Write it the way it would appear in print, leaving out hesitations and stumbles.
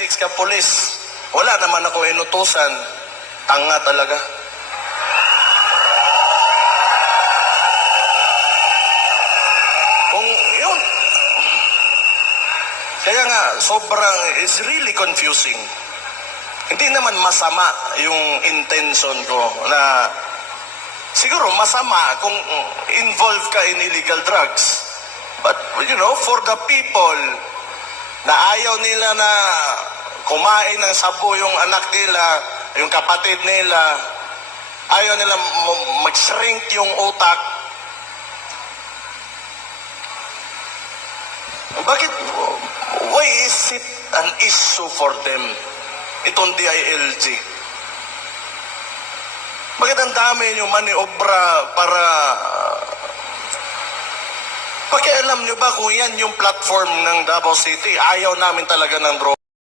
MI6 ka pulis. Wala naman ako inutusan. Tanga talaga. Kung yun. Kaya nga, sobrang, it's really confusing. Hindi naman masama yung intention ko na siguro masama kung involved ka in illegal drugs. But, you know, for the people na ayaw nila na kumain ng sabo yung anak nila, yung kapatid nila, ayaw nila mag-shrink yung utak. Bakit, why is it an issue for them? Itong DILG. Bakit ang dami nyo maniobra para... Pakialam nyo ba kung yan yung platform ng Davao City? Ayaw namin talaga ng droga.